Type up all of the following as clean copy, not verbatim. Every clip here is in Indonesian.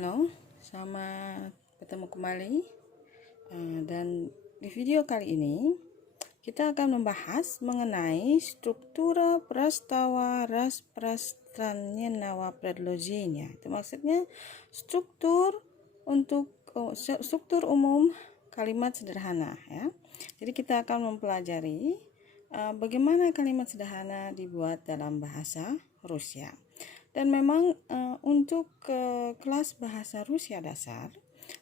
Halo, selamat bertemu kembali. Dan di video kali ini kita akan membahas mengenai struktura prastawa ras prastranjenawa predloženia. Itu maksudnya struktur umum kalimat sederhana, ya. Jadi kita akan mempelajari bagaimana kalimat sederhana dibuat dalam bahasa Rusia. Dan memang untuk kelas bahasa Rusia dasar,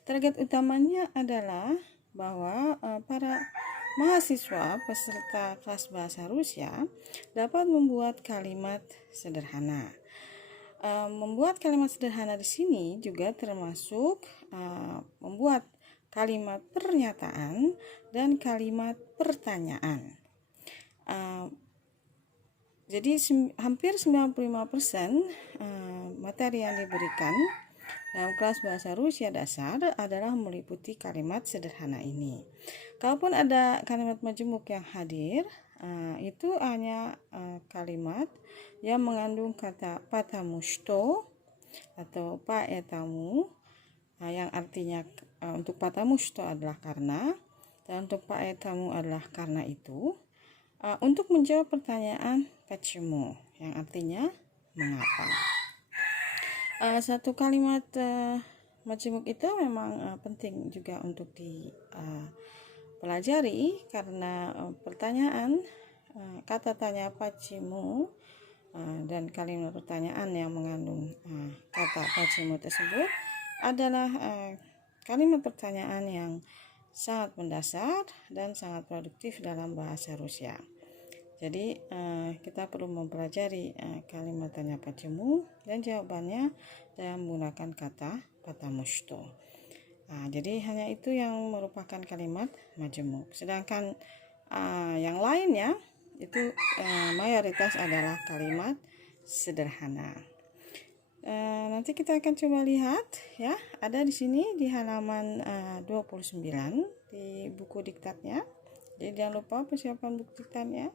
target utamanya adalah bahwa para mahasiswa peserta kelas bahasa Rusia dapat membuat kalimat sederhana. Membuat kalimat sederhana di sini juga termasuk membuat kalimat pernyataan dan kalimat pertanyaan. Jadi hampir 95% materi yang diberikan dalam kelas bahasa Rusia dasar adalah meliputi kalimat sederhana ini. Kalaupun ada kalimat majemuk yang hadir, itu hanya kalimat yang mengandung kata потому что atau поэтому, yang artinya untuk потому что adalah karena, dan untuk поэтому adalah karena itu. Untuk menjawab pertanyaan почему yang artinya mengapa. Satu kalimat majemuk itu memang penting juga untuk dipelajari karena pertanyaan kata tanya почему dan kalimat pertanyaan yang mengandung kata почему tersebut adalah kalimat pertanyaan yang sangat mendasar dan sangat produktif dalam bahasa Rusia. Jadi kita perlu mempelajari kalimat tanya почему dan jawabannya dengan menggunakan kata потому что. Jadi hanya itu yang merupakan kalimat majemuk. Sedangkan yang lainnya itu mayoritas adalah kalimat sederhana. Nanti kita akan coba lihat, ya, ada di sini di halaman 29 di buku diktatnya. Jadi jangan lupa persiapan buku diktatnya.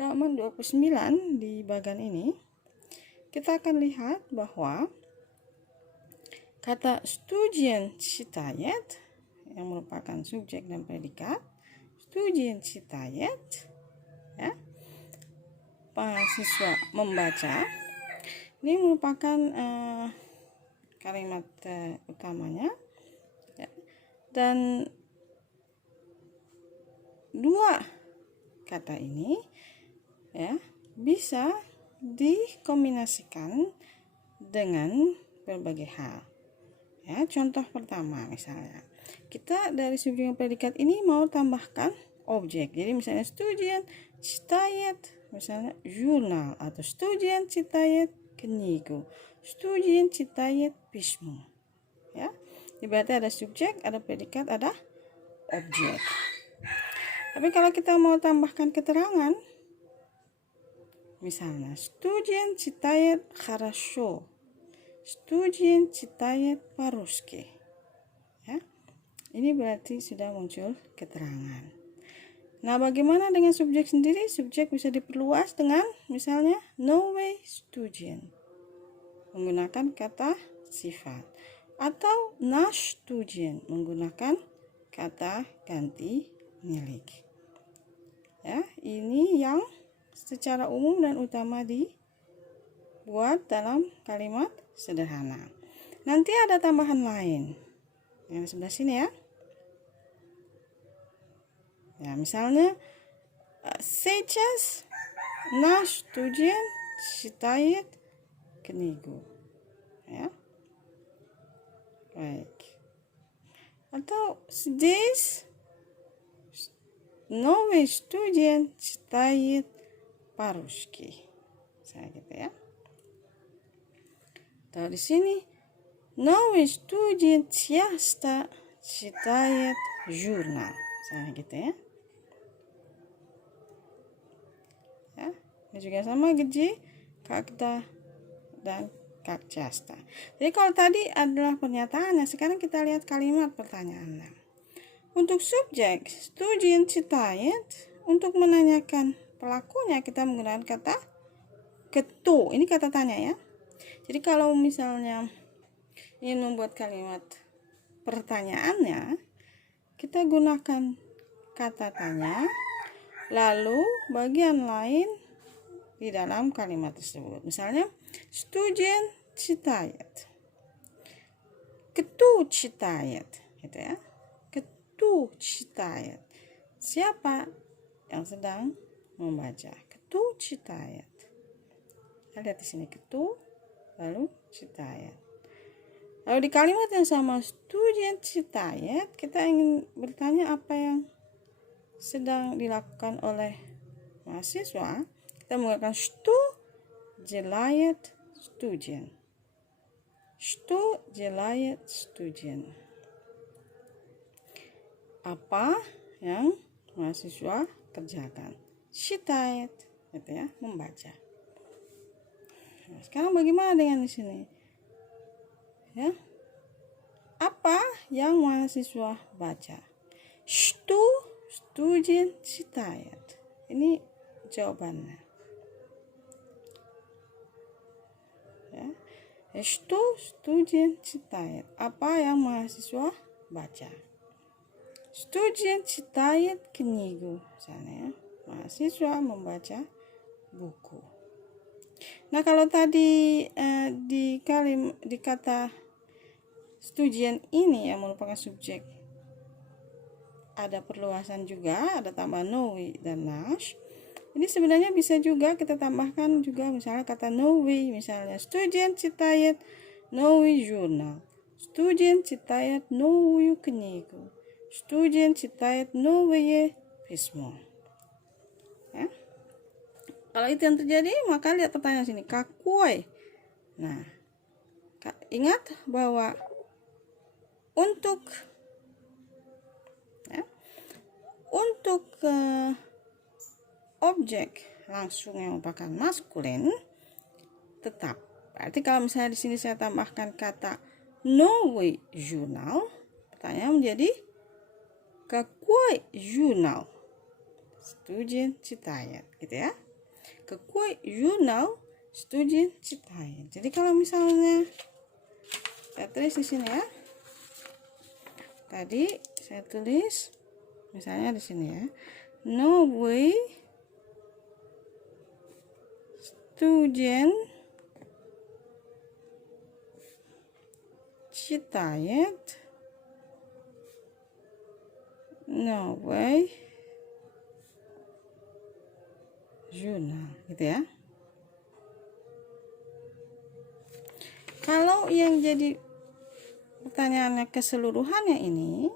Halaman 29 di bagian ini kita akan lihat bahwa kata студент читает yang merupakan subjek dan predikat, студент читает, ya, mahasiswa membaca. Ini merupakan kalimat utamanya, ya. Dan dua kata ini, ya, bisa dikombinasikan dengan berbagai hal. Ya, contoh pertama misalnya, kita dari subjek dan predikat ini mau tambahkan objek. Jadi misalnya студент читает, misalnya jurnal, atau студент читает книгу, студент читает письмо. Ya, berarti ada subjek, ada predikat, ada objek. Tapi kalau kita mau tambahkan keterangan, misalnya студент читает хорошо, студент читает по-русски. Ya, ini berarti sudah muncul keterangan. Nah, bagaimana dengan subjek sendiri? Subjek bisa diperluas dengan misalnya новый студент, menggunakan kata sifat, atau наш студент, menggunakan kata ganti milik. Ya, ini yang secara umum dan utama dibuat dalam kalimat sederhana. Nanti ada tambahan lain yang sebelah sini, ya. Ya, misalnya сейчас наш студент читает книгу. Ya. Baik. Atau здесь новый студент читает по-русски. Saya gitu, ya. Atau di sini новый студент часто читает журнал. Saya gitu, ya. Ya, ini juga sama где, когда, dan как часто. Jadi kalau tadi adalah pernyataannya, sekarang kita lihat kalimat pertanyaannya. Untuk subjek студент читает, untuk menanyakan pelakunya kita menggunakan kata кто. Ini kata tanya, ya. Jadi kalau misalnya ingin membuat kalimat pertanyaannya, kita gunakan kata tanya, lalu bagian lain di dalam kalimat tersebut. Misalnya, студент читает. Кто читает? Gitu ya. Кто читает? Siapa yang sedang membaca? Кто читает? Lihat di sini, кто, lalu читает. Lalu di kalimat yang sama, студент читает, kita ingin bertanya apa yang sedang dilakukan oleh mahasiswa. Kita menggunakan что делает студент. Что делает студент? Apa yang mahasiswa kerjakan? Читает, gitu ya, membaca. Nah, sekarang bagaimana dengan di sini? Ya. Apa yang mahasiswa baca? Что студент читает? Ini jawabannya. Ya. Что студент читает? Apa yang mahasiswa baca? Студент читает книгу. Misalnya, mahasiswa membaca buku. Nah, kalau tadi di kata student ini yang merupakan subjek, ada perluasan juga, ada tambahan nowi dan nash. Ini sebenarnya bisa juga kita tambahkan juga misalnya kata nowi, misalnya student читает новый журнал, student читает новую книгу, student читает новое письмо. Ya. Kalau itu yang terjadi, maka lihat pertanyaan sini, какой. Nah, ingat bahwa untuk objek langsung yang merupakan maskulin tetap. Berarti kalau misalnya di sini saya tambahkan kata новый журнал, pertanyaan menjadi какой журнал студент читает, gitu ya. Какой журнал студент читает. Jadi kalau misalnya saya tulis di sini ya. Tadi saya tulis misalnya di sini ya. Новый студент читает новый jurnal, gitu ya. Kalau yang jadi pertanyaannya keseluruhannya ini,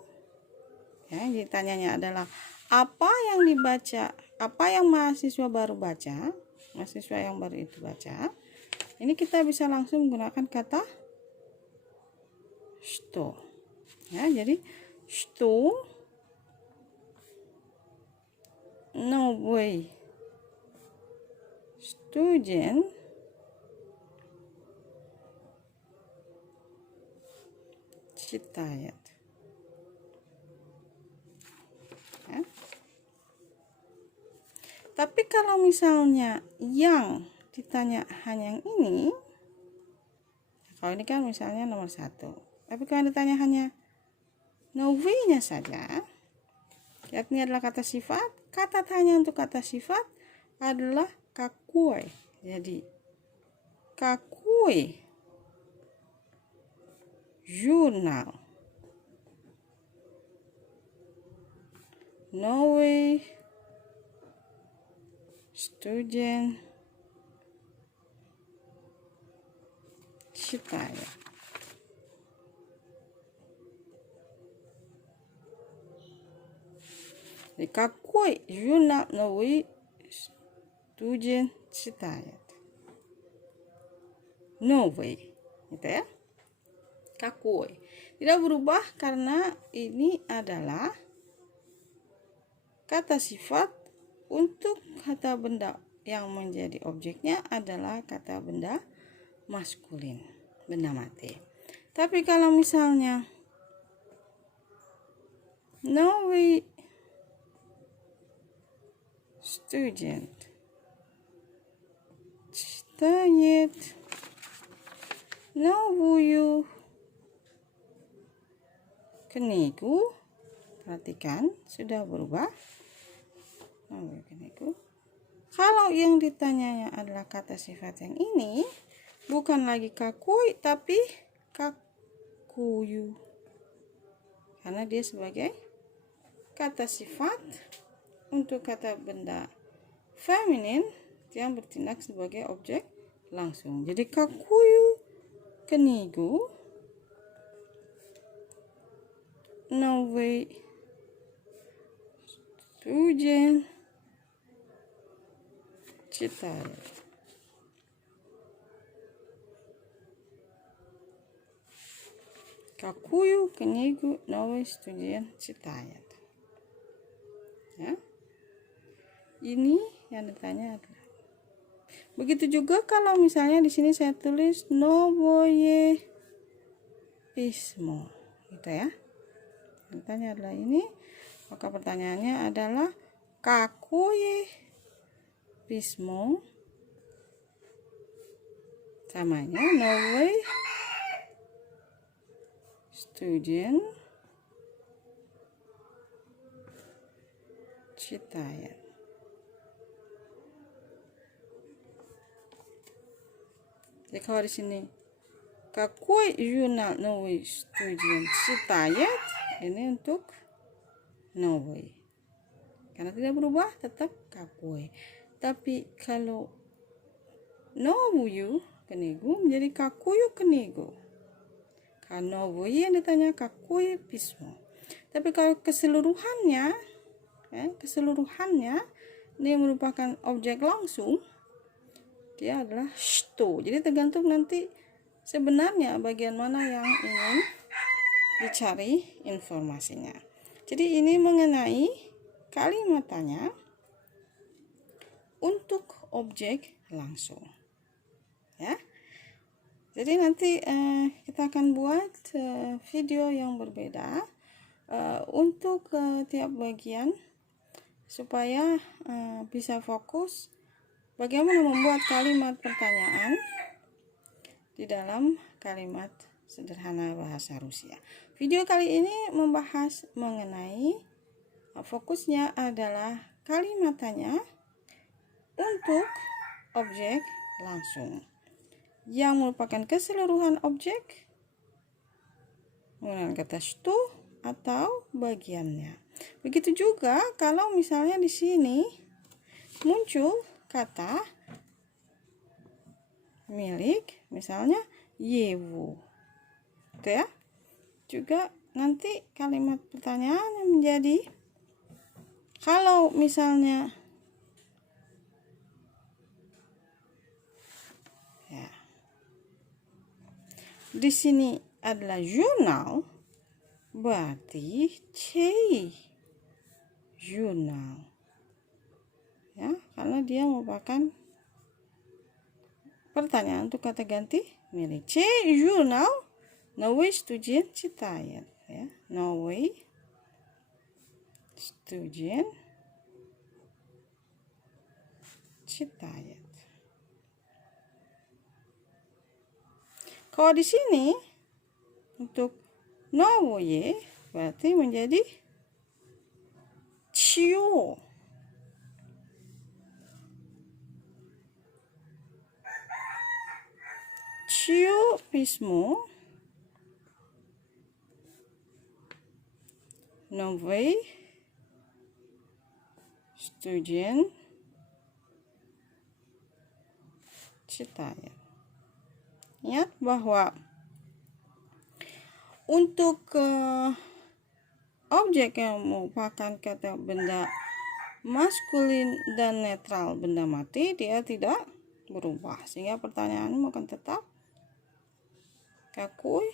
ya, jadi tanyanya adalah apa yang dibaca, apa yang mahasiswa baru baca, mahasiswa yang baru itu baca. Ini kita bisa langsung menggunakan kata что. Ya, jadi что новый студент читает. Ya. Tapi kalau misalnya yang ditanya hanya yang ini, kalau ini kan misalnya nomor 1. Tapi kalau ditanya hanya novi-nya saja, yakni adalah kata sifat, kata tanya untuk kata sifat adalah какой. Jadi какой журнал новый студент читает. Jadi какой журнал новый студент читает. Новый, gitu ya. Какой. Tidak berubah karena ini adalah kata sifat untuk kata benda yang menjadi objeknya adalah kata benda maskulin, benda mati. Tapi kalau misalnya новый студент читает новую kenigu. Perhatikan, sudah berubah. Nowoi kenigu. Kalau yang ditanyanya adalah kata sifat yang ini, bukan lagi kakui tapi kakuyu. Karena dia sebagai kata sifat untuk kata benda feminin yang bertindak sebagai objek langsung. Jadi kakuyu kenigu nowoi stujen chitaru. Kakuyu kenigu nowoi stujen chitaru. Ya. Ini yang ditanya adalah. Begitu juga kalau misalnya di sini saya tulis noboye pismo, gitu ya. Yang ditanya adalah ini, maka pertanyaannya adalah kakoye pismo samanya noboye student chitaya. Jadi kalau di sini kakoi jurnal nowoi student chitayat, ini untuk nowoi. Karena tidak berubah, tetap kakoi. Tapi kalau nobuyu kenigu menjadi kakuyu kenigu. Kalau nobuyu yang ditanya kakuyu pismo. Tapi kalau keseluruhannya, ini merupakan objek langsung. Dia adalah shito. Jadi tergantung nanti sebenarnya bagian mana yang ingin dicari informasinya. Jadi ini mengenai kalimat tanya untuk objek langsung. Ya. Jadi nanti kita akan buat video yang berbeda untuk tiap bagian supaya bisa fokus bagaimana membuat kalimat pertanyaan di dalam kalimat sederhana bahasa Rusia. Video kali ini membahas mengenai fokusnya adalah kalimat tanya untuk objek langsung yang merupakan keseluruhan objek menggunakan kata shito atau bagiannya. Begitu juga kalau misalnya di sini muncul kata milik, misalnya yewu, gitu ya. Juga nanti kalimat pertanyaan menjadi kalau misalnya ya, di sini adalah jurnal, berarti cei jurnal. Ya, karena dia merupakan pertanyaan untuk kata ganti milik. Cei jurnal nowoi student chitayat, ya. Nowoi student chitayat. Kalau di sini untuk nowoye berarti menjadi chiyo. Chiyo pismo nowoi student chitayat. Ingat bahwa untuk objek yang merupakan kata benda maskulin dan netral benda mati, dia tidak berubah, sehingga pertanyaanmu akan tetap kakui,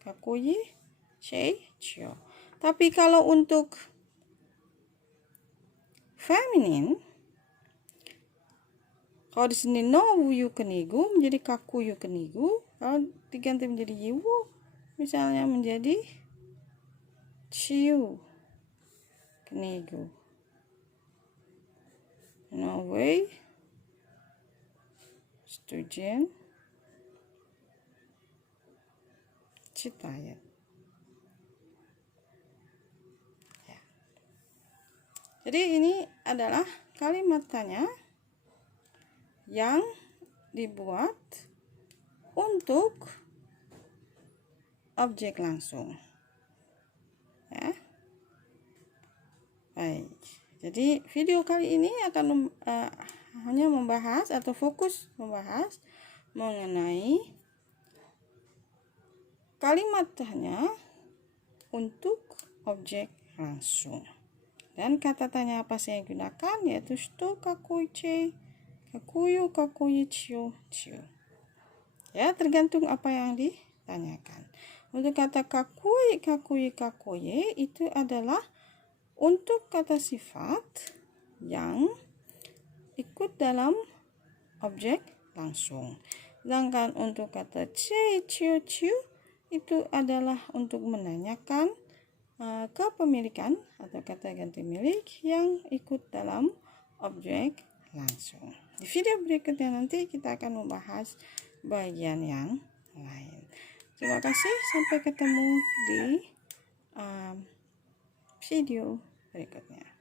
kakuyi, cei, cio. Tapi kalau untuk feminin, kalau di sini nobuyu kenigu menjadi kakuyu kenigu, kalau diganti menjadi yiwu, misalnya menjadi ciu kenigu. Nowoi student chitayat. Jadi ini adalah kalimat tanya yang dibuat untuk objek langsung. Ya. Baik. Jadi video kali ini akan hanya membahas atau fokus membahas mengenai kalimat tanya untuk objek langsung. Dan kata tanya apa saya gunakan, yaitu shito kakoichi, kakuyu kakoichiyo chiyo. Ya, tergantung apa yang ditanyakan. Untuk kata kakui kakoye itu adalah untuk kata sifat yang ikut dalam objek langsung. Sedangkan untuk kata chei chiu chiu itu adalah untuk menanyakan kepemilikan atau kata ganti milik yang ikut dalam objek langsung. Di video berikutnya nanti kita akan membahas bagian yang lain. Terima kasih, sampai ketemu di video berikutnya.